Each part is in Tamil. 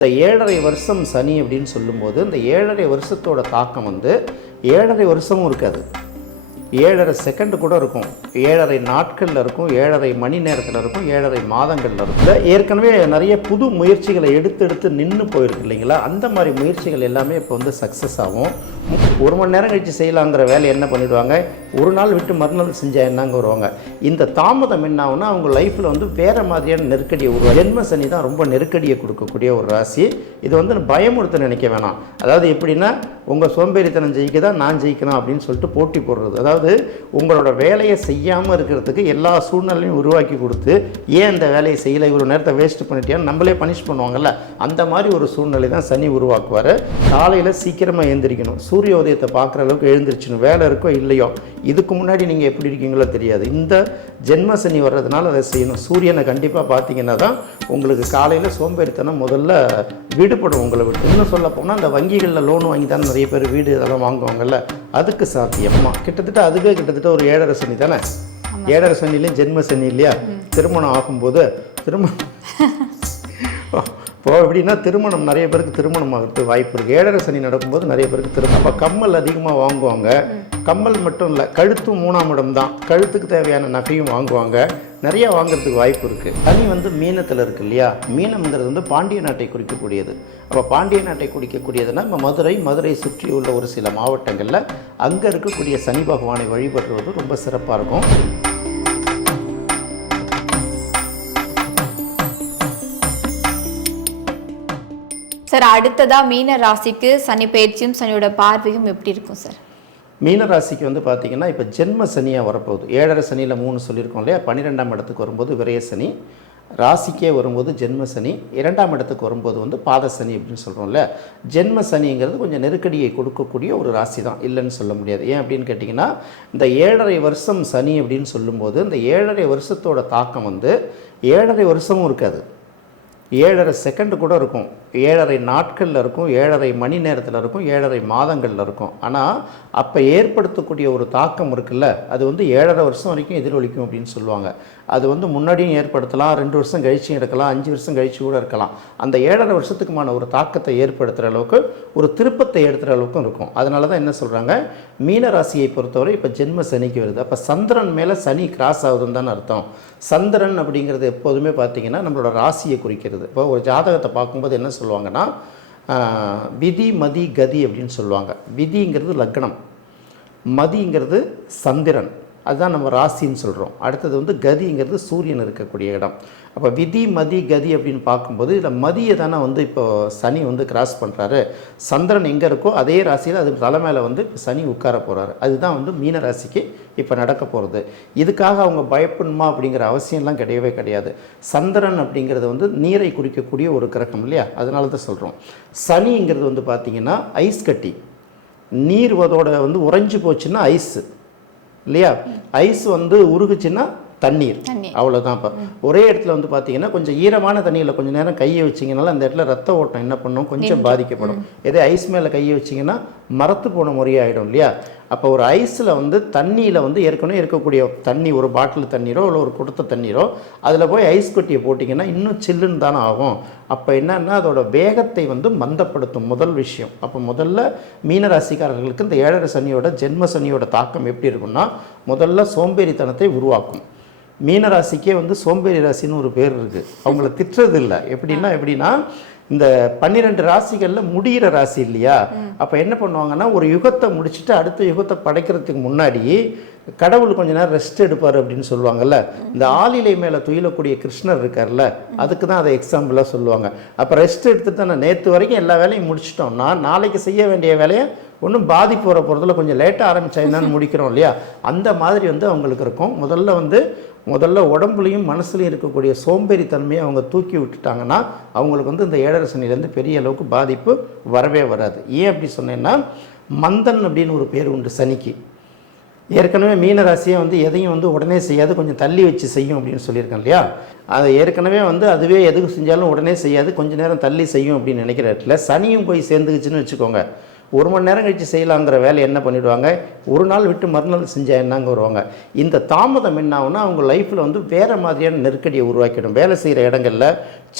இந்த ஏழரை வருஷம் சனி அப்படின்னு சொல்லும்போது இந்த ஏழரை வருஷத்தோட தாக்கம் வந்து ஏழரை வருஷமும் இருக்காது ஏழரை செகண்ட் கூட இருக்கும். ஏழரை நாட்களில் இருக்கும் ஏழரை மணி நேரத்தில் இருக்கும் ஏழரை மாதங்களில் இருக்கும். ஏற்கனவே நிறைய புது முயற்சிகளை எடுத்து எடுத்து நின்று போயிருக்கு இல்லைங்களா? அந்த மாதிரி முயற்சிகள் எல்லாமே இப்போ வந்து சக்ஸஸ் ஆகும். ஒரு மணி நேரம் கழித்து செய்யலாங்கிற வேலையை என்ன பண்ணிவிடுவாங்க ஒரு நாள் விட்டு மறுநாள் செஞ்சால் என்னங்க வருவாங்க? இந்த தாமதம் என்ன ஆகுனா அவங்க லைஃப்பில் வந்து வேறு மாதிரியான நெருக்கடியை உருவா ஜென்ம சனி தான் ரொம்ப நெருக்கடியை கொடுக்கக்கூடிய ஒரு ராசி. இது வந்து பயமுறுத்த நினைக்க வேணாம். அதாவது எப்படின்னா உங்கள் சோம்பேறித்தனம் ஜெயிக்க தான் நான் ஜெயிக்கணும் அப்படின்னு சொல்லிட்டு போட்டி போடுறது. அதாவது உங்களோட வேலையை செய்யாமல் இருக்கிறதுக்கு எல்லா சூழ்நிலையும் உருவாக்கி கொடுத்து ஏன் இந்த வேலையை செய்யலை? இவ்வளோ நேரத்தை வேஸ்ட் பண்ணிட்டியான்னு நம்மளே பனிஷ் பண்ணுவாங்கல்ல? அந்த மாதிரி ஒரு சூழ்நிலை தான் சனி உருவாக்குவார். காலையில் சீக்கிரமாக எழுந்திரிக்கணும் சூரிய உதயத்தை பார்க்குற அளவுக்கு எழுந்திரிச்சணும் வேலை இருக்கோ இல்லையோ? இதுக்கு முன்னாடி நீங்கள் எப்படி இருக்கீங்களோ தெரியாது. இந்த ஜென்ம சனி வர்றதுனால அதை செய்யணும். சூரியனை கண்டிப்பாக பார்த்தீங்கன்னா தான் உங்களுக்கு காலையில் சோம்பேறித்தனம் முதல்ல விடுபடும் உங்களை விட்டு. இன்னும் சொல்ல போனால் அந்த வங்கிகளில் லோன் வாங்கி தான் நிறைய பேர் வீடு இதெல்லாம் வாங்குவாங்கல்ல? அதுக்கு சாத்தியம்மா கிட்டத்தட்ட அதுவே கிட்டத்தட்ட ஒரு ஏழரை சனி தானே? ஏழரை சனிலையும் ஜென்ம சனி இல்லையா? திருமணம் ஆகும்போது திருமணம் இப்போ எப்படின்னா திருமணம் நிறைய பேருக்கு திருமணம் ஆகிறதுக்கு வாய்ப்பு இருக்குது ஏழரை சனி நடக்கும்போது நிறைய பேருக்கு திருமணம். அப்போ கம்மல் அதிகமாக வாங்குவாங்க. கம்மல் மட்டும் இல்லை கழுத்தும் மூணாம் இடம் தான். கழுத்துக்கு தேவையான நகையும் வாங்குவாங்க. நிறைய வாங்குறதுக்கு வாய்ப்பு இருக்குது சனி வந்து மீனத்தில் இருக்கு இல்லையா? மீனம்ங்கிறது வந்து பாண்டிய நாட்டை குறிக்கக்கூடியது. அப்போ பாண்டிய நாட்டை குறிக்கக்கூடியதுன்னா நம்ம மதுரை மதுரை சுற்றி உள்ள ஒரு சில மாவட்டங்களில் அங்கே இருக்கக்கூடிய சனி பகவானை வழிபடுறது ரொம்ப சிறப்பாக இருக்கும். சார் அடுத்ததாக மீன ராசிக்கு சனி பயிற்சியும் சனியோட பார்வையும் எப்படி இருக்கும் சார்? மீன ராசிக்கு வந்து பார்த்தீங்கன்னா இப்போ ஜென்ம சனியாக வரப்போகுது. ஏழரை சனியில் மூணு சொல்லியிருக்கோம் இல்லையா? பன்னிரெண்டாம் இடத்துக்கு வரும்போது விரைய சனி ராசிக்கே வரும்போது ஜென்ம சனி இரண்டாம் இடத்துக்கு வரும்போது வந்து பாத சனி அப்படின்னு சொல்கிறோம்ல ஜென்ம சனிங்கிறது கொஞ்சம் நெருக்கடியை கொடுக்கக்கூடிய ஒரு ராசி தான். இல்லைன்னு சொல்ல முடியாது. ஏன் அப்படின்னு கேட்டிங்கன்னா இந்த ஏழரை வருஷம் சனி அப்படின்னு சொல்லும்போது இந்த ஏழரை வருஷத்தோட தாக்கம் வந்து ஏழரை வருஷமும் இருக்காது. ஏழரை செகண்டு கூட இருக்கும். ஏழரை நாட்களில் இருக்கும் ஏழரை மணி நேரத்தில் இருக்கும் ஏழரை மாதங்களில் இருக்கும். ஆனால் அப்போ ஏற்படுத்தக்கூடிய ஒரு தாக்கம் இருக்குல்ல அது வந்து ஏழரை வருஷம் வரைக்கும் எதிரொலிக்கும் அப்படின்னு சொல்லுவாங்க. அது வந்து முன்னாடியும் ஏற்படுத்தலாம் ரெண்டு வருஷம் கழிச்சும் இருக்கலாம் அஞ்சு வருஷம் கழிச்சு கூட இருக்கலாம். அந்த ஏழரை வருஷத்துக்குமான ஒரு தாக்கத்தை ஏற்படுத்துகிற அளவுக்கு ஒரு திருப்பத்தை எடுத்துகிற அளவுக்கும் இருக்கும். அதனால தான் என்ன சொல்கிறாங்க மீன ராசியை பொறுத்தவரை இப்போ ஜென்ம சனிக்கு வருது. அப்போ சந்திரன் மேலே சனி கிராஸ் ஆகுதுன்னு தானே அர்த்தம். சந்திரன் அப்படிங்கிறது எப்போதுமே பார்த்தீங்கன்னா நம்மளோட ராசியை குறிக்கிறது. இப்போ ஒரு ஜாதகத்தை பார்க்கும்போது என்ன சொல்லுவாங்கன்னா விதி மதி கதி அப்படின்னு சொல்லுவாங்க. விதிங்கிறது லக்னம். மதிங்கிறது சந்திரன். அதுதான் நம்ம ராசின்னு சொல்கிறோம் அடுத்தது வந்து கதிங்கிறது சூரியன் இருக்கக்கூடிய இடம். அப்போ விதி மதி கதி அப்படின்னு பார்க்கும்போது இதில் மதியை தானே வந்து இப்போ சனி வந்து கிராஸ் பண்ணுறாரு சந்திரன் எங்கே இருக்கோ அதே ராசியில் அது தலை மேலே வந்து சனி உட்கார போகிறாரு அதுதான் வந்து மீன ராசிக்கு இப்போ நடக்க போகிறது இதுக்காக அவங்க பயப்படணுமா அப்படிங்கிற அவசியம்லாம் கிடையவே கிடையாது. சந்திரன் அப்படிங்கிறது வந்து நீரை குறிக்கக்கூடிய ஒரு கிரகம் இல்லையா? அதனால தான் சொல்கிறோம் சனிங்கிறது வந்து பார்த்திங்கன்னா ஐஸ் கட்டி. நீர் அதோட வந்து உறைஞ்சு போச்சுன்னா ஐஸு. இல்லையா? ஐஸ் வந்து உருகுச்சுன்னா தண்ணீர். அவ்வளோதான் இப்போ ஒரே இடத்துல வந்து பார்த்தீங்கன்னா கொஞ்சம் ஈரமான தண்ணியில் கொஞ்சம் நேரம் கையை வச்சிங்கனால அந்த இடத்துல ரத்த ஓட்டம் என்ன பண்ணும்? கொஞ்சம் பாதிக்கப்படும். இதே ஐஸ் மேலே கையை வச்சிங்கன்னா மரத்து போன முறையாயிடும் இல்லையா? அப்போ ஒரு ஐஸில் வந்து தண்ணியில் வந்து ஏற்கனவே இருக்கக்கூடிய தண்ணி ஒரு பாட்டில் தண்ணீரோ இல்லை ஒரு குடுத்த தண்ணீரோ அதில் போய் ஐஸ் கொட்டியை போட்டிங்கன்னா இன்னும் சில்லுன்னு தானே ஆகும். அப்போ என்னன்னா அதோட வேகத்தை வந்து மந்தப்படுத்தும் முதல் விஷயம். அப்போ முதல்ல மீனராசிக்காரர்களுக்கு இந்த ஏழரை சனியோட ஜென்ம சனியோட தாக்கம் எப்படி இருக்கும்னா முதல்ல சோம்பேறித்தனத்தை உருவாக்கும். மீனராசிக்கே வந்து சோம்பேறி ராசின்னு ஒரு பேர் இருக்குது அவங்கள திட்டுறது இல்லை எப்படின்னா எப்படின்னா இந்த பன்னிரெண்டு ராசிகளில் முடிகிற ராசி இல்லையா? அப்போ என்ன பண்ணுவாங்கன்னா ஒரு யுகத்தை முடிச்சுட்டு அடுத்த யுகத்தை படைக்கிறதுக்கு முன்னாடி கடவுள் கொஞ்ச நேரம் ரெஸ்ட் எடுப்பார் அப்படின்னு சொல்லுவாங்கல்ல. இந்த ஆளிலை மேலே துயிலக்கூடிய கிருஷ்ணர் இருக்கார்ல அதுக்கு தான் அதை எக்ஸாம்பிளாக சொல்லுவாங்க. அப்போ ரெஸ்ட் எடுத்துட்டு தானே நேற்று வரைக்கும் எல்லா வேலையும் முடிச்சிட்டோம். நான் நாளைக்கு செய்ய வேண்டிய வேலையை ஒன்றும் பாதிப்பு வர போகிறதுல கொஞ்சம் லேட்டாக ஆரம்பிச்சா என்னன்னு முடிக்கிறோம் இல்லையா? அந்த மாதிரி வந்து அவங்களுக்கு இருக்கும். முதல்ல வந்து முதல்ல உடம்புலையும் மனசுலையும் இருக்கக்கூடிய சோம்பேறித்தன்மையை அவங்க தூக்கி விட்டுட்டாங்கன்னா அவங்களுக்கு வந்து இந்த ஏழரை சனிலேருந்து பெரிய அளவுக்கு பாதிப்பு வரவே வராது. ஏன் அப்படி சொன்னேன்னா மந்தன் அப்படின்னு ஒரு பேர் உண்டு சனிக்கு. ஏற்கனவே மீன ராசியை வந்து எதையும் வந்து உடனே செய்யாது கொஞ்சம் தள்ளி வச்சு செய்யும் அப்படின்னு சொல்லியிருக்கேன் இல்லையா? அது ஏற்கனவே வந்து அதுவே எதுக்கு செஞ்சாலும் உடனே செய்யாது கொஞ்ச நேரம் தள்ளி செய்யும் அப்படின்னு நினைக்கிற இடத்துல சனியும் போய் சேர்ந்துக்குச்சுன்னு வச்சுக்கோங்க. ஒரு மணி நேரம் கழித்து செய்யலாங்கிற வேலையை என்ன பண்ணிவிடுவாங்க ஒரு நாள் விட்டு மறுநாள் செஞ்சால் என்னங்க வருவாங்க? இந்த தாமதம் என்ன அவங்க லைஃப்பில் வந்து வேறு மாதிரியான நெருக்கடியை உருவாக்கிடும். வேலை செய்கிற இடங்களில்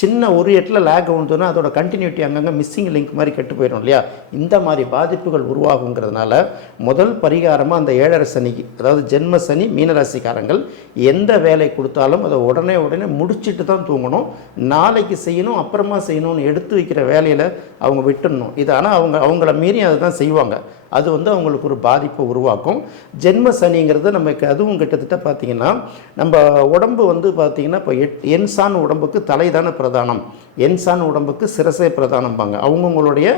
சின்ன ஒரு இடத்துல லேக் உண்டுன்னா அதோட கண்டினியூட்டி அங்கங்கே மிஸ்ஸிங் லிங்க் மாதிரி கெட்டு போயிடும் இல்லையா? இந்த மாதிரி பாதிப்புகள் உருவாகுங்கிறதுனால முதல் பரிகாரமாக அந்த ஏழரை சனிக்கு அதாவது ஜென்ம சனி மீனராசிக்காரங்கள் எந்த வேலை கொடுத்தாலும் அதை உடனே உடனே முடிச்சிட்டு தான் தூங்கணும். நாளைக்கு செய்யணும் அப்புறமா செய்யணும்னு எடுத்து வைக்கிற வேலையில் அவங்க விட்டுடணும் இது ஆனால் அவங்க அவங்கள மீறி அதை தான் செய்வாங்க. அது வந்து அவங்களுக்கு ஒரு பாதிப்பை உருவாக்கும். ஜென்ம சனிங்கிறது நமக்கு அதுவும் கிட்டத்தட்ட பார்த்தீங்கன்னா நம்ம உடம்பு வந்து பார்த்தீங்கன்னா இப்போ எட் என்சான் உடம்புக்கு தலை தானே பிரதானம். என்சான் உடம்புக்கு சிரசே பிரதானம்பாங்க. அவங்கவுங்களுடைய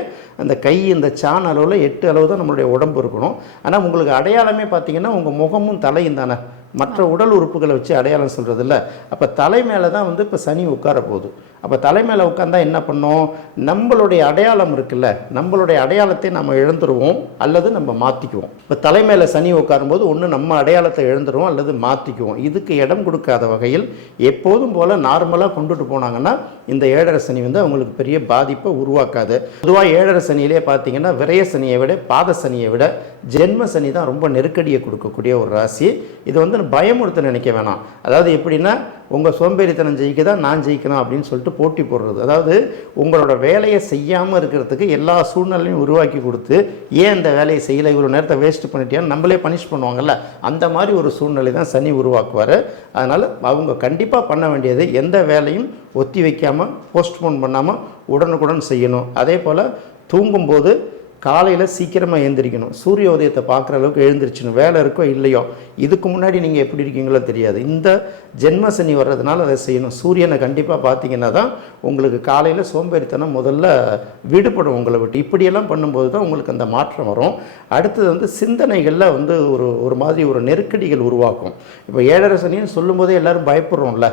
அந்த கை இந்த சான் அளவில் எட்டு அளவு தான் நம்மளுடைய உடம்பு இருக்கணும். ஆனால் உங்களுக்கு அடையாளமே பார்த்தீங்கன்னா உங்கள் முகமும் தலையும் தானே. மற்ற உடல் உறுப்புகளை வச்சு அடையாளம் சொல்கிறது இல்லை அப்போ தலை மேலே தான் வந்து இப்போ சனி உட்கார போகுது அப்போ தலை மேலே உட்காந்தா என்ன பண்ணோம்? நம்மளுடைய அடையாளம் இருக்குல்ல நம்மளுடைய அடையாளத்தை நம்ம இழந்துருவோம் அல்லது நம்ம மாற்றிக்குவோம் இப்போ தலை மேலே சனி உட்காரும்போது ஒன்று நம்ம அடையாளத்தை இழந்துருவோம் அல்லது மாற்றிக்குவோம் இதுக்கு இடம் கொடுக்காத வகையில் எப்போதும் போல் நார்மலாக கொண்டுட்டு போனாங்கன்னா இந்த ஏழரை சனி வந்து அவங்களுக்கு பெரிய பாதிப்பை உருவாக்காது. பொதுவாக ஏழரை சனியிலே பார்த்தீங்கன்னா விரைய சனியை விட பாத சனியை விட ஜென்ம சனி தான் ரொம்ப நெருக்கடியை கொடுக்கக்கூடிய ஒரு ராசி. இது வந்து பயமுறுத்த நினைக்க வேணாம். அதாவது எப்படின்னா உங்கள் சோம்பேறித்தனம் ஜெயிக்க தான் நான் ஜெயிக்கணும் அப்படின்னு சொல்லிட்டு போட்டி போடுறது. அதாவது உங்களோட வேலையை செய்யாமல் இருக்கிறதுக்கு எல்லா சூழ்நிலையும் உருவாக்கி கொடுத்து ஏன் இந்த வேலையை செய்யலை இவ்வளோ நேரத்தை வேஸ்ட் பண்ணிட்டியான்னு நம்மளே பனிஷ் பண்ணுவாங்கல்ல? அந்த மாதிரி ஒரு சூழ்நிலை தான் சனி உருவாக்குவார். அதனால் அவங்க கண்டிப்பாக பண்ண வேண்டியது எந்த வேலையும் ஒத்தி வைக்காமல் போஸ்ட்போன் பண்ணாமல் உடனுக்குடன் செய்யணும். அதே போல் தூங்கும்போது காலையில் சீக்கிரமாக எழுந்திரிக்கணும். சூரிய உதயத்தை பார்க்குற அளவுக்கு எழுந்திரிச்சிடணும். வேலை இருக்கோ இல்லையோ இதுக்கு முன்னாடி நீங்கள் எப்படி இருக்கீங்களோ தெரியாது. இந்த ஜென்ம சனி வர்றதுனால அதை செய்யணும். சூரியனை கண்டிப்பாக பார்த்தீங்கன்னா தான் உங்களுக்கு காலையில் சோம்பேறித்தனம் முதல்ல விடுபடும் உங்களை விட்டு. இப்படியெல்லாம் பண்ணும்போது தான் உங்களுக்கு அந்த மாற்றம் வரும். அடுத்தது வந்து சிந்தனைகளில் வந்து ஒரு ஒரு மாதிரி ஒரு நெருக்கடிகள் உருவாக்கும். இப்போ ஏழரை சனின்னு சொல்லும்போதே எல்லாரும் பயப்படுறோம்ல.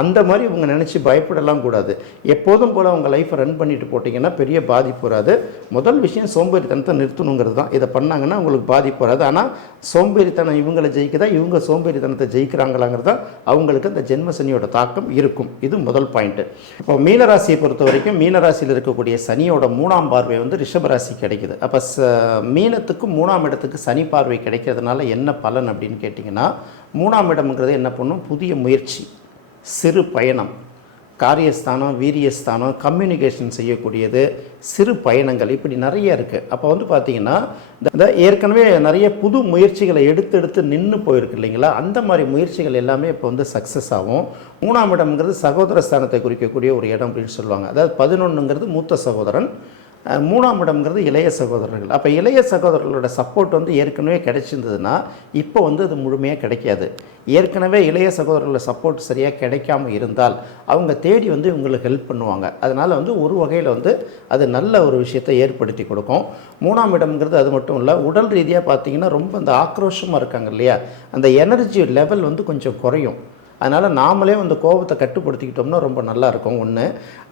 அந்த மாதிரி இவங்க நினச்சி பயப்படலாம் கூடாது. எப்போதும் போல் அவங்க லைஃப்பை ரன் பண்ணிட்டு போட்டிங்கன்னா பெரிய பாதிப்பு வராது. முதல் விஷயம் சோம்பேறித்தனத்தை நிறுத்தணுங்கிறது தான். இதை பண்ணாங்கன்னா அவங்களுக்கு பாதிப்பு வராது. ஆனால் சோம்பேறித்தனம் இவங்களை ஜெயிக்குதா? இவங்க சோம்பேறித்தனத்தை ஜெயிக்கிறாங்களாங்கிறது தான் அவங்களுக்கு அந்த ஜென்மசனியோட தாக்கம் இருக்கும். இது முதல் பாயிண்ட்டு இப்போ மீனராசியை பொறுத்த வரைக்கும் மீனராசியில் இருக்கக்கூடிய சனியோட மூணாம் பார்வை வந்து ரிஷபராசி கிடைக்குது. அப்போ ச மீனத்துக்கு மூணாம் இடத்துக்கு சனி பார்வை கிடைக்கிறதுனால என்ன பலன் அப்படின்னு கேட்டிங்கன்னா மூணாம் இடம்ங்கிறது என்ன பண்ணும்? புதிய முயற்சி. சிறு பயணம் காரியஸ்தானம் வீரியஸ்தானம் கம்யூனிகேஷன் செய்யக்கூடியது சிறு பயணங்கள் இப்படி நிறைய இருக்குது அப்போ வந்து பார்த்திங்கன்னா இந்த ஏற்கனவே நிறைய புது முயற்சிகளை எடுத்து எடுத்து நின்று போயிருக்கு இல்லைங்களா? அந்த மாதிரி முயற்சிகள் எல்லாமே இப்போ வந்து சக்ஸஸ் ஆகும். மூணாம் இடம்ங்கிறது சகோதர ஸ்தானத்தை குறிக்கக்கூடிய ஒரு இடம் அப்படின்னு சொல்லுவாங்க. அதாவது பதினொன்றுங்கிறது மூத்த சகோதரன் மூணாம் இடம்ங்கிறது இளைய சகோதரர்கள். அப்போ இளைய சகோதரர்களோட சப்போர்ட் வந்து ஏற்கனவே கிடைச்சிருந்ததுன்னா இப்போ வந்து அது முழுமையாக கிடைக்காது. ஏற்கனவே இளைய சகோதரர்களோட சப்போர்ட் சரியாக கிடைக்காம இருந்தால் அவங்க தேடி வந்து இவங்களுக்கு ஹெல்ப் பண்ணுவாங்க. அதனால் வந்து ஒரு வகையில் வந்து அது நல்ல ஒரு விஷயத்தை ஏற்படுத்தி கொடுக்கும். மூணாம் இடம்ங்கிறது அது மட்டும் இல்லை உடல் ரீதியாக பார்த்தீங்கன்னா ரொம்ப அந்த ஆக்ரோஷமாக இருக்காங்க இல்லையா? அந்த எனர்ஜி லெவல் வந்து கொஞ்சம் குறையும். அதனால் நாமளே அந்த கோபத்தை கட்டுப்படுத்திக்கிட்டோம்னா ரொம்ப நல்லா இருக்கும் ஒன்று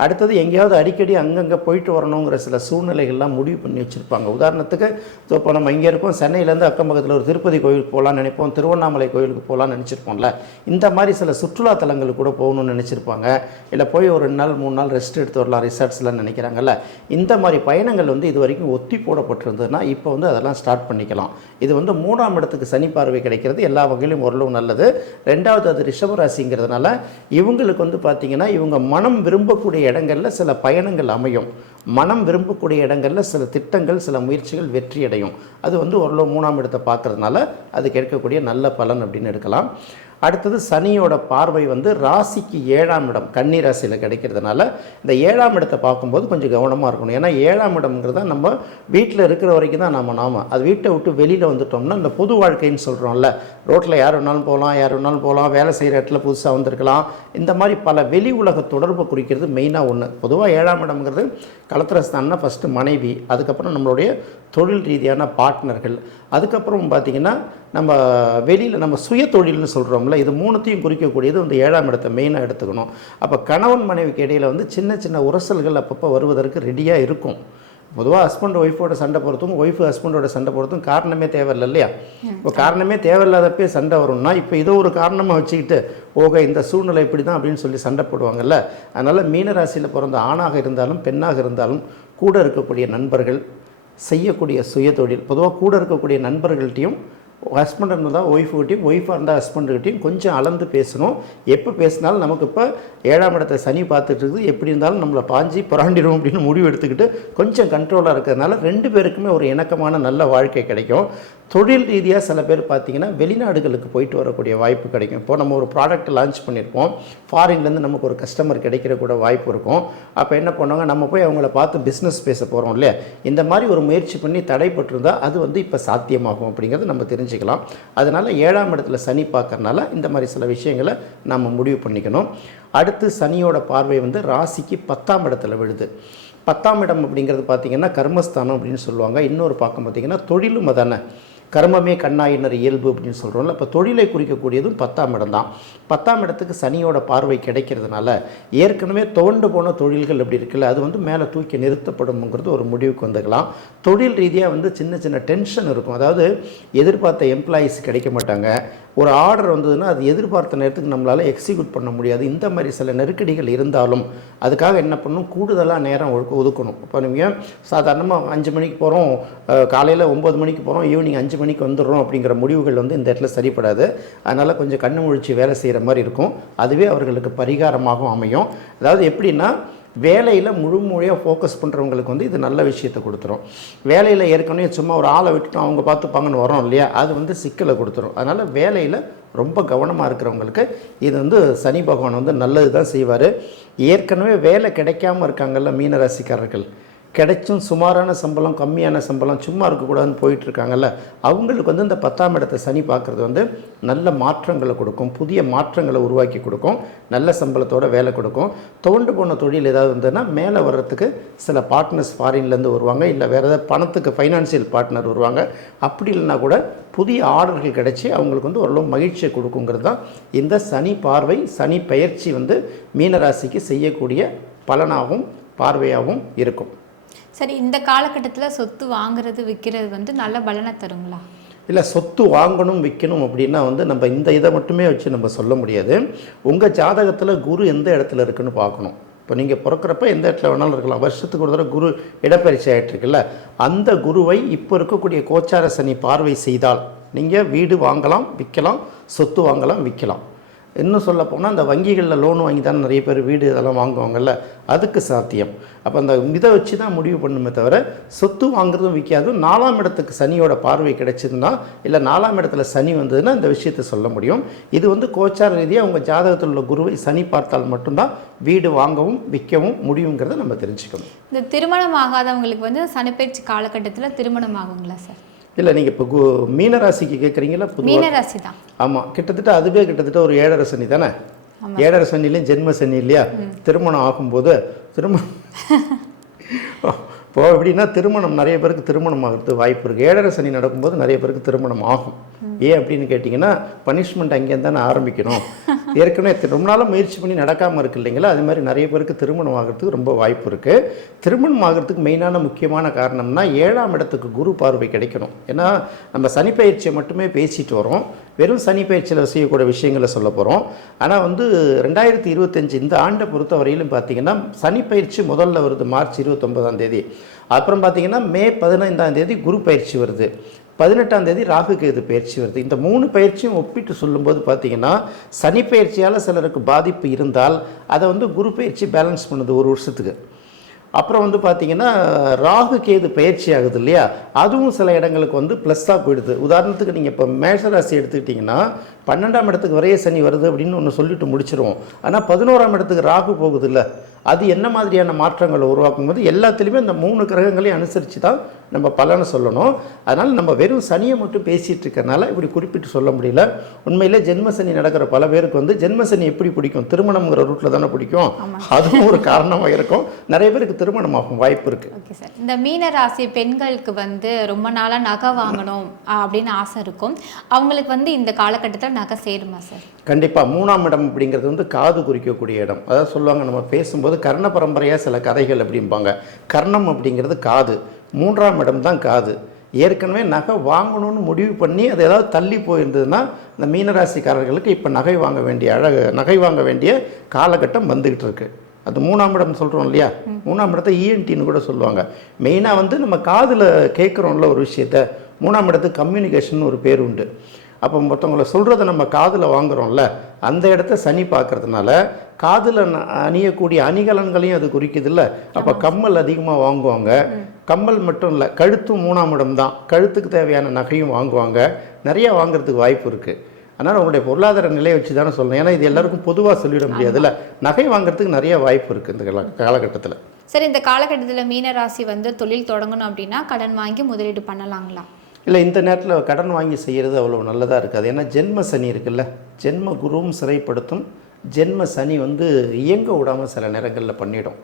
அடுத்தது எங்கேயாவது அடிக்கடி அங்கங்கே போயிட்டு வரணுங்கிற சில சூழ்நிலைகள்லாம் முடிவு பண்ணி வச்சுருப்பாங்க. உதாரணத்துக்கு ஸோ இப்போ நம்ம இங்கே இருக்கோம் சென்னையிலேருந்து அக்கம் பக்கத்தில் ஒரு திருப்பதி கோயிலுக்கு போகலான்னு நினைப்போம் திருவண்ணாமலை கோயிலுக்கு போகலான்னு நினச்சிருப்போம்ல இந்த மாதிரி சில சுற்றுலா தலங்களுக்கு கூட போகணும்னு நினச்சிருப்பாங்க. இல்லை போய் ஒரு ரெண்டு நாள் மூணு நாள் ரெஸ்ட் எடுத்து வரலாம் ரிசார்ட்ஸ்லாம் நினைக்கிறாங்கல்ல இந்த மாதிரி பயணங்கள் வந்து இது வரைக்கும் ஒத்தி போடப்பட்டிருந்ததுன்னா இப்போ வந்து அதெல்லாம் ஸ்டார்ட் பண்ணிக்கலாம். இது வந்து மூணாம் இடத்துக்கு சனி பார்வை கிடைக்கிறது எல்லா வகையிலும் ஓரளவு நல்லது. ரெண்டாவது அது ராசிங்கிறதுனால இவங்களுக்கு வந்து பார்த்திங்கன்னா இவங்க மனம் விரும்பக்கூடிய இடங்களில் சில பயணங்கள் அமையும். மனம் விரும்பக்கூடிய இடங்களில் சில திட்டங்கள் சில முயற்சிகள் வெற்றி அடையும் அது வந்து ஓரளவு மூணாம் இடத்தை பார்க்கறதுனால அது கிடைக்கக்கூடிய நல்ல பலன் அப்படின்னு எடுக்கலாம். அடுத்தது சனியோட பார்வை வந்து ராசிக்கு ஏழாம் இடம் கன்னி ராசியில் கிடைக்கிறதுனால இந்த ஏழாம் இடத்தை பார்க்கும்போது கொஞ்சம் கவனமாக இருக்கணும். ஏன்னா ஏழாம் இடம்ங்கிறத நம்ம வீட்டில் இருக்கிற வரைக்கும் தான் நம்ம நாம. அது வீட்டை விட்டு வெளியில் வந்துட்டோம்னா இந்த பொது வாழ்க்கைன்னு சொல்கிறோம்ல ரோட்டில் யார் வேணாலும் போகலாம் யார் வேணாலும் போகலாம் வேலை செய்கிற இடத்துல புதுசாக வந்திருக்கலாம். இந்த மாதிரி பல வெளி உலக தொடர்பை குறிக்கிறது மெயினாக ஒன்று பொதுவாக ஏழாம் இடம்ங்கிறது கலத்திரஸ்தான்னா ஃபஸ்ட்டு மனைவி அதுக்கப்புறம் நம்மளுடைய தொழில் ரீதியான பார்ட்னர்கள் அதுக்கப்புறம் பார்த்திங்கன்னா நம்ம வெளியில் நம்ம சுய தொழில்னு சொல்கிறோம்ல இது மூணுத்தையும் குறிக்கக்கூடியது இந்த ஏழாம் இடத்தை மெயினாக எடுத்துக்கணும். அப்போ கணவன் மனைவிக்கு இடையில் வந்து சின்ன சின்ன உரசல்கள் அப்பப்போ வருவதற்கு ரெடியாக இருக்கும். பொதுவாக ஹஸ்பண்ட் ஒய்ஃபோட சண்டை போகிறதும் ஒய்ஃபு ஹஸ்பண்டோட சண்டை போகிறதும் காரணமே தேவையில்லை இல்லையா? இப்போ காரணமே தேவையில்லாதப்பே சண்டை வரும்னா இப்போ இதோ ஒரு காரணமாக வச்சுக்கிட்டு ஓகே இந்த சூழ்நிலை இப்படி தான் அப்படின்னு சொல்லி சண்டை போடுவாங்கல்ல? அதனால் மீனராசியில் பிறந்த ஆணாக இருந்தாலும் பெண்ணாக இருந்தாலும் கூட இருக்கக்கூடிய நண்பர்கள் செய்யக்கூடிய சுயதொழில் பொதுவாக கூட இருக்கக்கூடிய நண்பர்கள்ட்டையும் ஹஸ்பண்ட் இருந்தால் ஒய்ஃபுக்கிட்டையும் ஒய்ஃபாக இருந்தால் ஹஸ்பண்டுக்கிட்டையும் கொஞ்சம் அளந்து பேசணும். எப்போ பேசினாலும் நமக்கு இப்போ ஏழாம் இடத்தை சனி பார்த்துட்டு இருக்குது. எப்படி இருந்தாலும் நம்மளை பாஞ்சி புறாண்டிடும் அப்படின்னு முடிவு எடுத்துக்கிட்டு கொஞ்சம் கண்ட்ரோலாக இருக்கிறதுனால ரெண்டு பேருக்குமே ஒரு இணக்கமான நல்ல வாழ்க்கை கிடைக்கும். தொழில் ரீதியாக சில பேர் பார்த்தீங்கன்னா வெளிநாடுகளுக்கு போயிட்டு வரக்கூடிய வாய்ப்பு கிடைக்கும். இப்போ நம்ம ஒரு ப்ராடக்ட் லான்ச் பண்ணியிருப்போம் ஃபாரின்லேருந்து நமக்கு ஒரு கஸ்டமர் கிடைக்கிற கூட வாய்ப்பு இருக்கும். அப்போ என்ன பண்ணுவாங்க? நம்ம போய் அவங்கள பார்த்து பிஸ்னஸ் பேச போகிறோம் இல்லையா? இந்த மாதிரி ஒரு முயற்சி பண்ணி தடைப்பட்டிருந்தால் அது வந்து இப்போ சாத்தியமாகும் அப்படிங்கிறது நம்ம தெரிஞ்சுக்கலாம். அதனால் ஏழாம் இடத்துல சனி பார்க்கறனால இந்த மாதிரி சில விஷயங்களை நம்ம முடிவு பண்ணிக்கணும். அடுத்து சனியோட பார்வை வந்து ராசிக்கு பத்தாம் இடத்துல விழுது. பத்தாம் இடம் அப்படிங்கிறது பார்த்தீங்கன்னா கர்மஸ்தானம் அப்படின்னு சொல்லுவாங்க. இன்னொரு பக்கம் பார்த்தீங்கன்னா தொழிலும் அதானே. கர்மமே கண்ணாயினர் இயல்பு அப்படின்னு சொல்கிறோம்ல இப்போ தொழிலை குறிக்கக்கூடியதும் பத்தாம் இடம் தான் பத்தாம் இடத்துக்கு சனியோட பார்வை கிடைக்கிறதுனால ஏற்கனவே துவண்டு போன தொழில்கள் எப்படி இருக்குல்ல அது வந்து மேலே தூக்கி நிறுத்தப்படும்ங்கிறது ஒரு முடிவுக்கு வந்துக்கலாம். தொழில் ரீதியாக வந்து சின்ன சின்ன டென்ஷன் இருக்கும். அதாவது எதிர்பார்த்த எம்ப்ளாயீஸ் கிடைக்க மாட்டாங்க. ஒரு ஆர்டர் வந்ததுன்னா அது எதிர்பார்த்த நேரத்துக்கு நம்மளால் எக்ஸிக்யூட் பண்ண முடியாது. இந்த மாதிரி சில நெருக்கடிகள் இருந்தாலும் அதுக்காக என்ன பண்ணணும்? கூடுதலாக நேரம் ஒதுக்கணும். இப்போ நீங்கள் சாதாரணமாக அஞ்சு மணிக்கு போகிறோம் காலையில் ஒம்பது மணிக்கு போகிறோம் ஈவினிங் அஞ்சு மணிக்கு வந்துடுறோம் அப்படிங்கிற முடிவுகள் வந்து இந்த இடத்துல சரிப்படாது. அதனால் கொஞ்சம் கண்ணு முழிச்சு வேலை செய்கிற மாதிரி இருக்கும். அதுவே அவர்களுக்கு பரிகாரமாகவும் அமையும். அதாவது எப்படின்னா வேலையில் முழு முழுமையாக ஃபோக்கஸ் பண்ணுறவங்களுக்கு வந்து இது நல்ல விஷயத்தை கொடுத்துரும். வேலையில் ஏற்கனவே சும்மா ஒரு ஆளை விட்டுட்டோம் அவங்க பார்த்துப்பாங்கன்னு வரோம் இல்லையா? அது வந்து சிக்கலை கொடுத்துரும். அதனால் வேலையில் ரொம்ப கவனமாக இருக்கிறவங்களுக்கு இது வந்து சனி பகவான் வந்து நல்லது தான் செய்வார். ஏற்கனவே வேலை கிடைக்காம இருக்காங்கல்ல மீனராசிக்காரர்கள். கிடைச்சும் சுமாரான சம்பளம் கம்மியான சம்பளம் சும்மா இருக்கக்கூடாதுன்னு போயிட்டுருக்காங்கல்ல அவங்களுக்கு வந்து இந்த பத்தாம் இடத்தை சனி பார்க்குறது வந்து நல்ல மாற்றங்களை கொடுக்கும் புதிய மாற்றங்களை உருவாக்கி கொடுக்கும் நல்ல சம்பளத்தோட வேலை கொடுக்கும். தோண்டு போன தொழில் ஏதாவது இருந்ததுன்னா மேலே வர்றதுக்கு சில பார்ட்னர்ஸ் ஃபாரின்லேருந்து வருவாங்க இல்லை வேறு ஏதாவது பணத்துக்கு ஃபைனான்சியல் பார்ட்னர் வருவாங்க. அப்படி இல்லைனா கூட புதிய ஆர்டர்கள் கிடைச்சி அவங்களுக்கு வந்து ஓரளவு மகிழ்ச்சியை கொடுக்குங்கிறது தான் இந்த சனி பார்வை சனி பயிற்சி வந்து மீனராசிக்கு செய்யக்கூடிய பலனாகவும் பார்வையாகவும் இருக்கும். சரி இந்த காலகட்டத்தில் சொத்து வாங்குறது விற்கிறது வந்து நல்ல பலனை தருங்களா? இல்லை சொத்து வாங்கணும் விற்கணும் அப்படின்னா வந்து நம்ம இந்த இதை மட்டுமே வச்சு நம்ம சொல்ல முடியாது. உங்கள் ஜாதகத்தில் குரு எந்த இடத்துல இருக்குன்னு பார்க்கணும். இப்போ நீங்கள் பிறக்கிறப்ப எந்த இடத்துல வேணாலும் இருக்கலாம். வருஷத்துக்கு ஒரு தடவை குரு இடப்பயிற்சி ஆகிட்டு இருக்குல்ல அந்த குருவை இப்போ இருக்கக்கூடிய கோச்சார சனி பார்வை செய்தால் நீங்கள் வீடு வாங்கலாம் விற்கலாம் சொத்து வாங்கலாம் விற்கலாம் இன்னும் சொல்ல போனால் அந்த வங்கிகளில் லோன் வாங்கி தான் நிறைய பேர் வீடு இதெல்லாம் வாங்குவாங்கல்ல அதுக்கு சாத்தியம். அப்போ அந்த இதை வச்சு தான் முடிவு பண்ணுமே தவிர சொத்து வாங்குறதும் விற்காதும் நாலாம் இடத்துக்கு சனியோட பார்வை கிடைச்சதுன்னா இல்லை நாலாம் இடத்துல சனி வந்ததுன்னா இந்த விஷயத்தை சொல்ல முடியும். இது வந்து கோச்சார ரீதியாக உங்கள் ஜாதகத்தில் உள்ள குருவை சனி பார்த்தால் மட்டும்தான் வீடு வாங்கவும் விற்கவும் முடியுங்கிறத நம்ம தெரிஞ்சுக்கணும். இந்த திருமணம் ஆகாதவங்களுக்கு வந்து சனிப்பயிற்சி காலகட்டத்தில் திருமணம் ஆகுங்களா சார்? இல்லை நீங்கள் இப்போ கு மீனராசிக்கு கேட்குறீங்களா? மீனராசி தான் ஆமாம் கிட்டத்தட்ட அதுவே கிட்டத்தட்ட ஒரு ஏழரை சனி தானே? ஏழரை சனிலையும் ஜென்ம சனி இல்லையா? திருமணம் ஆகும்போது திருமணம் இப்போ எப்படின்னா திருமணம் நிறைய பேருக்கு திருமணம் ஆகிறது வாய்ப்பு இருக்குது ஏழரை சனி நடக்கும்போது நிறைய பேருக்கு திருமணம் ஆகும். ஏன் அப்படின்னு கேட்டிங்கன்னா பனிஷ்மெண்ட் அங்கேருந்து தானே ஆரம்பிக்கணும். ஏற்கனவே ரொம்ப நாளாக முயற்சி பண்ணி நடக்காமல் இருக்கு இல்லைங்களா? அது மாதிரி நிறைய பேருக்கு திருமணம் ஆகிறதுக்கு ரொம்ப வாய்ப்பு இருக்குது திருமணம் ஆகிறதுக்கு மெயினான முக்கியமான காரணம்னா ஏழாம் இடத்துக்கு குரு பார்வை கிடைக்கணும். ஏன்னா நம்ம சனி பயிற்சியை மட்டுமே பேசிட்டு வரோம். வெறும் சனி பயிற்சியில் செய்யக்கூடிய விஷயங்களை சொல்ல போகிறோம் ஆனால் வந்து ரெண்டாயிரத்தி இருபத்தஞ்சு இந்த ஆண்டை பொறுத்த வரையிலும் பார்த்தீங்கன்னா சனி பயிற்சி முதல்ல வருது மார்ச் இருபத்தொன்பதாம் தேதி. அப்புறம் பார்த்தீங்கன்னா மே பதினைந்தாம் தேதி குரு பயிற்சி வருது. பதினெட்டாம் தேதி ராகு கேது பயிற்சி வருது. இந்த மூணு பயிற்சியும் ஒப்பிட்டு சொல்லும்போது பார்த்தீங்கன்னா சனி பயிற்சியால் சிலருக்கு பாதிப்பு இருந்தால் அதை வந்து குரு பயிற்சி பேலன்ஸ் பண்ணுது ஒரு வருஷத்துக்கு. அப்புறம் வந்து பார்த்தீங்கன்னா ராகு கேது பயிற்சி ஆகுது இல்லையா? அதுவும் சில இடங்களுக்கு வந்து ப்ளஸ்ஸாக போயிடுது. உதாரணத்துக்கு நீங்கள் இப்போ மேஷராசி எடுத்துக்கிட்டிங்கன்னா பன்னெண்டாம் இடத்துக்கு வரைய சனி வருது அப்படின்னு ஒன்று சொல்லிட்டு முடிச்சிருவோம். ஆனால் பதினோராம் இடத்துக்கு ராகு போகுது இல்லை அது என்ன மாதிரியான மாற்றங்களை உருவாக்கும் போது எல்லாத்துலேயுமே இந்த மூணு கிரகங்களையும் அனுசரித்து தான் நம்ம பலனை சொல்லணும். அதனால் நம்ம வெறும் சனியை மட்டும் பேசிகிட்டு இருக்கறனால இப்படி குறிப்பிட்டு சொல்ல முடியல. உண்மையிலே ஜென்ம சனி நடக்கிற பல பேருக்கு வந்து ஜென்ம சனி எப்படி பிடிக்கும்? திருமணம்ங்கிற ரூட்டில் தானே பிடிக்கும். அதுவும் ஒரு காரணமாக இருக்கும். நிறைய பேருக்கு திருமணம் ஆகும் வாய்ப்பு இருக்குது ஓகே சார். இந்த மீன ராசி பெண்களுக்கு வந்து ரொம்ப நாளாக நகை வாங்கணும் அப்படின்னு ஆசை இருக்கும். அவங்களுக்கு வந்து இந்த காலகட்டத்தில் நகை சேருமா சார்? கண்டிப்பாக மூணாம் இடம் அப்படிங்கிறது வந்து காது குறிக்கக்கூடிய இடம். அதாவது சொல்லுவாங்க நம்ம பேசும்போது கர்ண பரம்பரையாக சில கதைகள் அப்படிம்பாங்க. கர்ணம் அப்படிங்கிறது காது. மூன்றாம் இடம் தான் காது. ஏற்கனவே நகை வாங்கணும்னு முடிவு பண்ணி அது ஏதாவது தள்ளி போயிருந்ததுன்னா இந்த மீனராசிக்காரர்களுக்கு இப்போ நகை வாங்க வேண்டிய அழகு நகை வாங்க வேண்டிய காலகட்டம் வந்துக்கிட்டு இருக்கு. அது மூணாம் இடம் சொல்கிறோம் இல்லையா? மூணாம் இடத்தை இஎன்டின்னு கூட சொல்லுவாங்க. மெயினாக வந்து நம்ம காதில் கேட்குறோம்ல ஒரு விஷயத்த மூணாம் இடத்துக்கு கம்யூனிகேஷன் ஒரு பேர் உண்டு. அப்போ மொத்தவங்கள சொல்கிறத நம்ம காதில் வாங்குறோம்ல அந்த இடத்த சனி பார்க்கறதுனால காதில் அணியக்கூடிய அணிகலன்களையும் அது குறிக்குதுல்ல. அப்போ கம்மல் அதிகமாக வாங்குவாங்க. கம்மல் மட்டும் இல்லை கழுத்தும் மூணாம் இடம் தான் கழுத்துக்கு தேவையான நகையும் வாங்குவாங்க. நிறைய வாங்குறதுக்கு வாய்ப்பு இருக்குது அதனால் உங்களுடைய பொருளாதார நிலையை வச்சு தானே சொல்லணும். ஏன்னா இது எல்லாருக்கும் பொதுவாக சொல்லிட முடியாதுல்ல. நகை வாங்குறதுக்கு நிறைய வாய்ப்பு இருக்குது இந்த கால காலகட்டத்தில். சரி இந்த காலகட்டத்தில் மீன ராசி வந்து தொழில் தொடங்கணும் அப்படின்னா கடன் வாங்கி முதலீடு பண்ணலாங்களா? இல்லை இந்த நேரத்தில் கடன் வாங்கி செய்கிறது அவ்வளோ நல்லதாக இருக்காது. ஏன்னா ஜென்ம சனி இருக்குல்ல. ஜென்ம குருவும் சிறைப்படுத்தும். ஜென்ம சனி வந்து இயங்க விடாமல் சில நேரங்களில் பண்ணிடும்.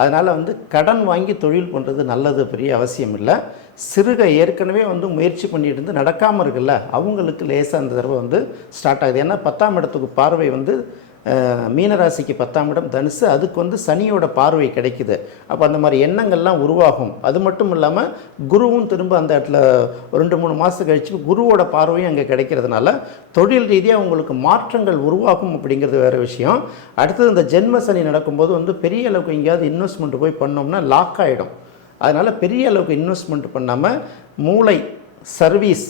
அதனால் வந்து கடன் வாங்கி தொழில் பண்ணுறது நல்லது பெரிய அவசியம் இல்லை. சிறுக ஏற்கனவே வந்து முயற்சி பண்ணிட்டு இருந்து நடக்காமல் இருக்குல்ல. அவங்களுக்கு லேசாக அந்த தடவை வந்து ஸ்டார்ட் ஆகுது. ஏன்னா பத்தாம் இடத்துக்கு பார்வை வந்து மீனராசிக்கு பத்தாம் இடம் தனுசு. அதுக்கு வந்து சனியோட பார்வை கிடைக்குது. அப்போ அந்த மாதிரி எண்ணங்கள்லாம் உருவாகும். அது மட்டும் இல்லாமல் குருவும் திரும்ப அந்த இடத்துல ரெண்டு மூணு மாதம் கழித்து குருவோட பார்வையும் அங்கே கிடைக்கிறதுனால தொழில் ரீதியாக உங்களுக்கு மாற்றங்கள் உருவாகும் அப்படிங்கிறது வேறு விஷயம். அடுத்தது இந்த ஜென்ம சனி நடக்கும்போது வந்து பெரிய அளவுக்கு எங்கேயாவது இன்வெஸ்ட்மெண்ட் போய் பண்ணோம்னா லாக் ஆகிடும் அதனால் பெரிய அளவுக்கு இன்வெஸ்ட்மெண்ட் பண்ணாமல் மூளை சர்வீஸ்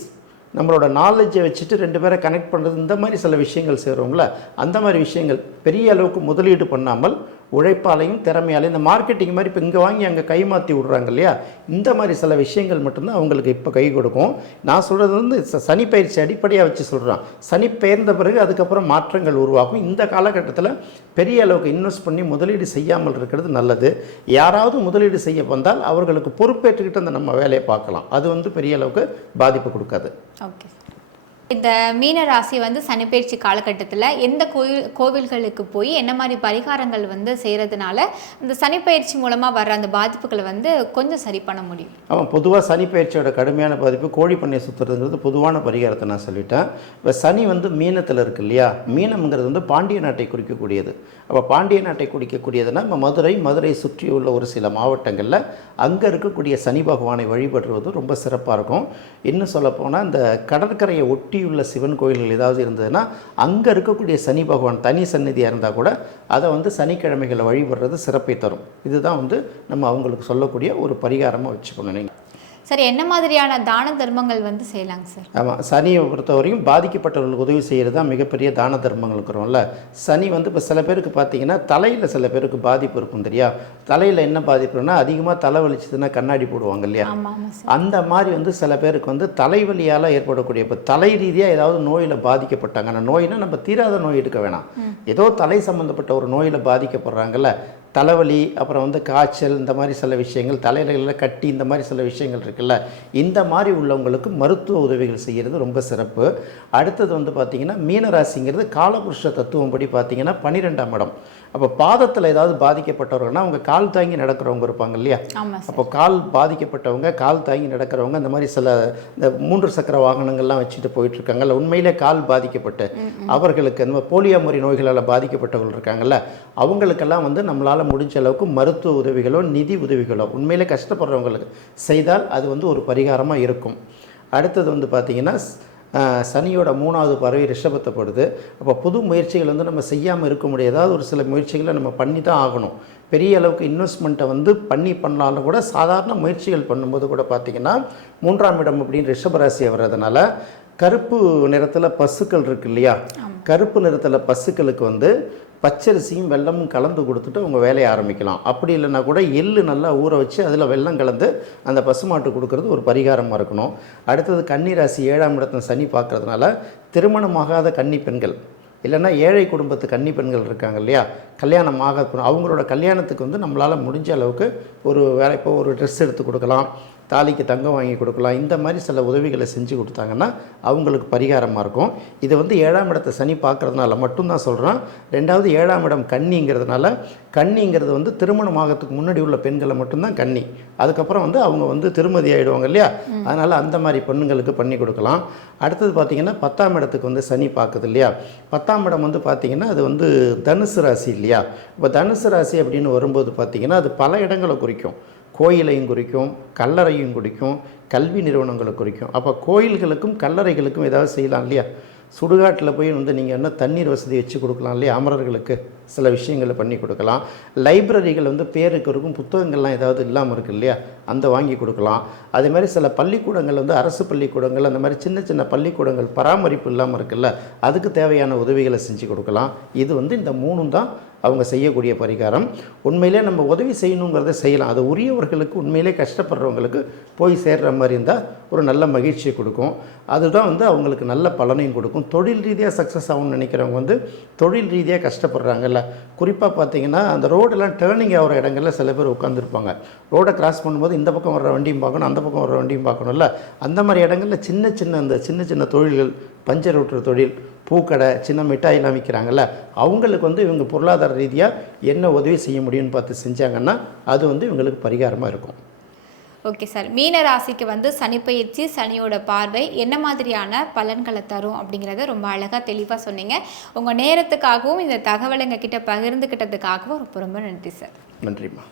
நம்மளோட நாலேஜை வச்சுட்டு ரெண்டு பேரை கனெக்ட் பண்ணுறது இந்த மாதிரி சில விஷயங்கள் செய்கிறோம்ல அந்த மாதிரி விஷயங்கள் பெரிய அளவுக்கு முதலீடு பண்ணாமல் உழைப்பாலையும் திறமையாலையும் இந்த மார்க்கெட்டிங் மாதிரி இப்போ இங்கே வாங்கி அங்கே கைமாற்றி விட்றாங்க இல்லையா? இந்த மாதிரி சில விஷயங்கள் மட்டும்தான் அவங்களுக்கு இப்போ கை கொடுக்கும். நான் சொல்கிறது வந்து ச- சனி பயிற்சி அடிப்படையாக வச்சு சொல்கிறேன் சனி பெயர்ந்த பிறகு அதுக்கப்புறம் மாற்றங்கள் உருவாகும். இந்த காலகட்டத்தில் பெரிய அளவுக்கு இன்வெஸ்ட் பண்ணி முதலீடு செய்யாமல் இருக்கிறது நல்லது. யாராவது முதலீடு செய்ய வந்தால் அவர்களுக்கு பொறுப்பேற்றுக்கிட்டு அந்த நம்ம வேலையை பார்க்கலாம். அது வந்து பெரிய அளவுக்கு பாதிப்பு கொடுக்காது. ஓகே இந்த மீன ராசி வந்து சனிப்பெயர்ச்சி காலகட்டத்தில் எந்த கோயில் கோவில்களுக்கு போய் என்ன மாதிரி பரிகாரங்கள் வந்து செய்கிறதுனால இந்த சனிப்பெயர்ச்சி மூலமாக வர்ற அந்த பாதிப்புகளை வந்து கொஞ்சம் சரி பண்ண முடியும். ஆமாம் பொதுவாக சனிப்பயிற்சியோட கடுமையான பாதிப்பு கோழி பண்ணையை சுற்றுறதுங்கிறது பொதுவான பரிகாரத்தை நான் சொல்லிட்டேன். இப்போ சனி வந்து மீனத்தில் இருக்கு இல்லையா? மீனம்ங்கிறது வந்து பாண்டிய நாட்டை குறிக்கக்கூடியது. அப்போ பாண்டிய நாட்டை குறிக்கக்கூடியதுன்னா நம்ம மதுரை மதுரை சுற்றியுள்ள ஒரு சில மாவட்டங்களில் அங்கே இருக்கக்கூடிய சனி பகவானை வழிபடுறது ரொம்ப சிறப்பாக இருக்கும். இன்னும் சொல்லப்போனால் இந்த கடற்கரையை ஒட்டி சுற்றியுள்ள சிவன் கோயில்கள் ஏதாவது இருந்ததுன்னா அங்கே இருக்கக்கூடிய சனி பகவான் தனி சந்நிதியாக இருந்தால் கூட அதை வந்து சனிக்கிழமைகளை வழிபடுறது சிறப்பை தரும். இதுதான் வந்து நம்ம அவங்களுக்கு சொல்லக்கூடிய ஒரு பரிகாரமாக வச்சுக்கணும் நீங்கள் சரி என்ன மாதிரியான தான தர்மங்கள் வந்து செய்யலாங்க சார்? ஆமாம் சனியை பொறுத்தவரையும் பாதிக்கப்பட்டவர்களுக்கு உதவி செய்கிறது தான் மிகப்பெரிய தான தர்மங்கள் இருக்கிறோம்ல. சனி வந்து இப்போ சில பேருக்கு பார்த்தீங்கன்னா தலையில் சில பேருக்கு பாதிப்பு இருக்கும் தெரியா? தலையில் என்ன பாதிப்புனா அதிகமாக தலை வலிச்சதுன்னா கண்ணாடி போடுவாங்க இல்லையா? அந்த மாதிரி வந்து சில பேருக்கு வந்து தலைவலியால் ஏற்படக்கூடிய இப்போ தலை ரீதியாக ஏதாவது நோயில் பாதிக்கப்பட்டாங்க. அந்த நோயினா நம்ம தீராத நோய் எடுக்க வேணாம். ஏதோ தலை சம்மந்தப்பட்ட ஒரு நோயில் பாதிக்கப்படுறாங்கல்ல தலைவலி அப்புறம் வந்து காய்ச்சல் இந்த மாதிரி சில விஷயங்கள் தலையில கட்டி இந்த மாதிரி சில விஷயங்கள் இருக்குல்ல. இந்த மாதிரி உள்ளவங்களுக்கு மருத்துவ உதவிகள் செய்கிறது ரொம்ப சிறப்பு. அடுத்தது வந்து பார்த்திங்கன்னா மீனராசிங்கிறது காலபுருஷ தத்துவம் படி பார்த்திங்கன்னா பன்னிரெண்டாம் இடம். அப்போ பாதத்தில் ஏதாவது பாதிக்கப்பட்டவர்கள்னா அவங்க கால் தாங்கி நடக்கிறவங்க இருப்பாங்க இல்லையா? அப்போ கால் பாதிக்கப்பட்டவங்க கால் தாங்கி நடக்கிறவங்க இந்த மாதிரி சில இந்த மூன்று சக்கர வாகனங்கள்லாம் வச்சுட்டு போயிட்டு இருக்காங்கல்ல உண்மையிலே கால் பாதிக்கப்பட்டு அவர்களுக்கு இந்த போலியோ முறை நோய்களால் பாதிக்கப்பட்டவர்கள் இருக்காங்கல்ல அவங்களுக்கெல்லாம் வந்து நம்மளால் முடிஞ்ச அளவுக்கு மருத்துவ உதவிகளோ நிதி உதவிகளோ உண்மையிலே கஷ்டப்படுறவங்களுக்கு செய்தால் அது வந்து ஒரு பரிகாரமாக இருக்கும். அடுத்தது வந்து பார்த்திங்கன்னா சனியோட மூணாவது பறவை ரிஷபத்தை படுது அப்போ புது முயற்சிகள் வந்து நம்ம செய்யாமல் இருக்க முடியாது ஏதாவது ஒரு சில முயற்சிகளை நம்ம பண்ணி தான் ஆகணும். பெரிய அளவுக்கு இன்வெஸ்ட்மெண்ட்டை வந்து பண்ணி பண்ணாலும் கூட சாதாரண முயற்சிகள் பண்ணும்போது கூட பார்த்திங்கன்னா மூன்றாம் இடம் அப்படின்னு ரிஷபராசி வர்றதுனால கருப்பு நிறத்தில் பசுக்கள் இருக்கு இல்லையா? கருப்பு நிறத்தில் பசுக்களுக்கு வந்து பச்சரிசியும் வெல்லமும் கலந்து கொடுத்துட்டு அவங்க வேலையை ஆரம்பிக்கலாம். அப்படி இல்லைன்னா கூட எள்ளு நல்லா ஊற வச்சு அதில் வெல்லம் கலந்து அந்த பசுமாட்டு கொடுக்கறது ஒரு பரிகாரமாக இருக்கணும். அடுத்தது கன்னிராசி ஏழாம் இடத்துல சனி பார்க்கறதுனால திருமணமாகாத கன்னி பெண்கள். இல்லைன்னா ஏழை குடும்பத்து கன்னி பெண்கள் இருக்காங்க இல்லையா? கல்யாணம் ஆக அவங்களோட கல்யாணத்துக்கு வந்து நம்மளால் முடிஞ்ச அளவுக்கு ஒரு வேலை இப்போ ஒரு ட்ரெஸ் எடுத்து கொடுக்கலாம். தாலிக்கு தங்கம் வாங்கி கொடுக்கலாம். இந்த மாதிரி சில உதவிகளை செஞ்சு கொடுத்தாங்கன்னா அவங்களுக்கு பரிகாரமாக இருக்கும். இது வந்து ஏழாம் இடத்தை சனி பார்க்கறதுனால மட்டும்தான் சொல்கிறேன் ரெண்டாவது ஏழாம் இடம் கன்னிங்கிறதுனால கன்னிங்கிறது வந்து திருமணம் ஆகிறதுக்கு முன்னாடி உள்ள பெண்களை மட்டும்தான் கன்னி. அதுக்கப்புறம் வந்து அவங்க வந்து திருமதி ஆகிடுவாங்க இல்லையா? அதனால் அந்த மாதிரி பெண்ணுங்களுக்கு பண்ணி கொடுக்கலாம். அடுத்தது பார்த்திங்கன்னா பத்தாம் இடத்துக்கு வந்து சனி பார்க்குது இல்லையா? பத்தாம் இடம் வந்து பார்த்திங்கன்னா அது வந்து தனுசு ராசி இல்லையா? இப்போ தனுசு ராசி அப்படின்னு வரும்போது பார்த்திங்கன்னா அது பல இடங்களை குறிக்கும். கோயிலையும் குறிக்கும் கல்லறையும் குறிக்கும் கல்வி நிறுவனங்களை குறிக்கும். அப்போ கோயில்களுக்கும் கல்லறைகளுக்கும் ஏதாவது செய்யலாம் இல்லையா? சுடுகாட்டில் போய் வந்து நீங்கள் என்ன தண்ணீர் வசதி வச்சு கொடுக்கலாம் இல்லையா? அமரர்களுக்கு சில விஷயங்களை பண்ணி கொடுக்கலாம். லைப்ரரிகள் வந்து பேருக்கு இருக்கும் புத்தகங்கள்லாம் ஏதாவது இல்லாமல் இருக்கு இல்லையா? அந்த வாங்கி கொடுக்கலாம். அதே மாதிரி சில பள்ளிக்கூடங்கள் வந்து அரசு பள்ளிக்கூடங்கள் அந்த மாதிரி சின்ன சின்ன பள்ளிக்கூடங்கள் பராமரிப்பு இல்லாமல் இருக்குல்ல அதுக்கு தேவையான உதவிகளை செஞ்சு கொடுக்கலாம். இது வந்து இந்த மூணும் தான் அவங்க செய்யக்கூடிய பரிகாரம். உண்மையிலே நம்ம உதவி செய்யணுங்கிறத செய்யலாம். அது உரியவர்களுக்கு உண்மையிலே கஷ்டப்படுறவங்களுக்கு போய் சேர்கிற மாதிரி இருந்தால் ஒரு நல்ல மகிழ்ச்சியை கொடுக்கும். அதுதான் வந்து அவங்களுக்கு நல்ல பலனையும் கொடுக்கும். தொழில் ரீதியாக சக்ஸஸ் ஆகும்னு நினைக்கிறவங்க வந்து தொழில் ரீதியாக கஷ்டப்படுறாங்கல்ல. குறிப்பாக பார்த்தீங்கன்னா அந்த ரோடெல்லாம் டேர்னிங் ஆகிற இடங்களில் சில பேர் உட்காந்துருப்பாங்க ரோடை கிராஸ் பண்ணும்போது இந்த பக்கம் வர வண்டியும் பார்க்கணும் அந்த பக்கம் வர வண்டியும் பார்க்கணும்ல. அந்த மாதிரி இடங்களில் சின்ன சின்ன அந்த சின்ன சின்ன தொழில்கள் பஞ்சர் ஓட்டுற தொழில் பூக்கடை சின்ன மிட்டாயெல்லாம் விற்கிறாங்கல்ல அவங்களுக்கு வந்து இவங்க பொருளாதார ரீதியாக என்ன உதவி செய்ய முடியும்னு பார்த்து செஞ்சாங்கன்னா அது வந்து இவங்களுக்கு பரிகாரமாக இருக்கும். Okay sir. மீன ராசிக்கு வந்து சனிப்பெயர்ச்சி சனியோட பார்வை என்ன மாதிரியான பலன்களை தரும் அப்படிங்கிறத ரொம்ப அழகாக தெளிவாக சொன்னீங்க. உங்கள் நேரத்துக்காகவும் இந்த தகவலை எங்ககிட்ட பகிர்ந்துக்கிட்டதுக்காகவும் ரொம்ப ரொம்ப நன்றி சார். நன்றிம்மா.